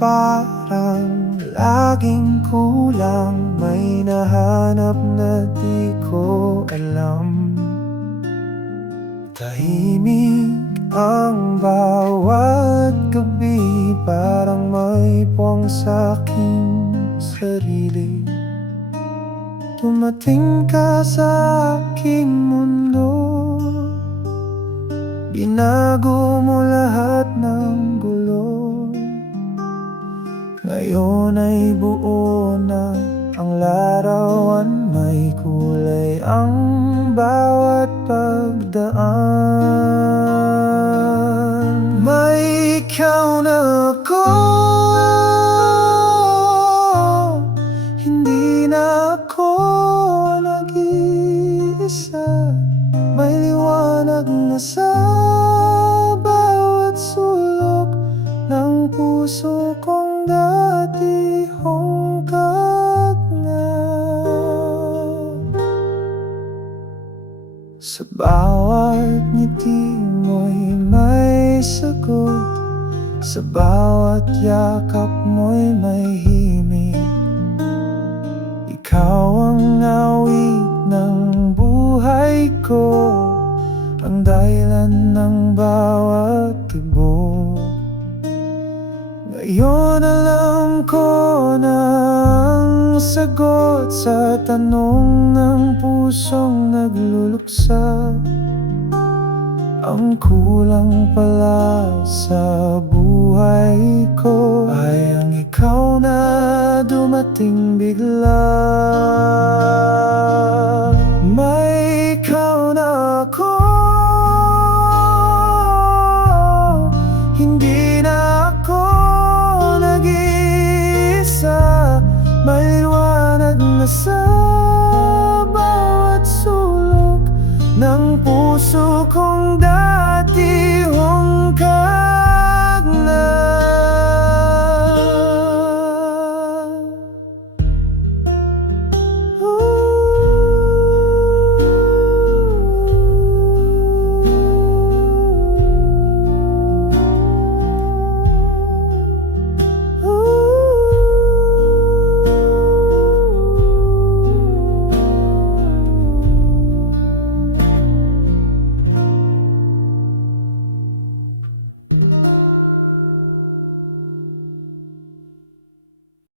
parang laging kulang. May nahanap na di ko alam. Tahimik ang bawat gabi, parang may puwang sa'king sarili. Dumating ka sa aking mundo, binago mo lahat ng gulo. Ngayon ay buo na ang larawan, may kulay ang bawat pagdaan. May ikaw na ako, hindi na ako nag-iisa. May liwanag na sa bawat sulok ng puso kong dati hungkat na. Sa bawat ngiti mo'y may sagot, sa bawat yakap mo'y may himig. Ikaw ang awit ng buhay ko, ang dahilan ng bawat tibok. Ngayon alam ko na ang sagot sa tanong ng pusong nagluluksa. Ang kulang pala sa buhay ko ay ang ikaw na dumating bigla.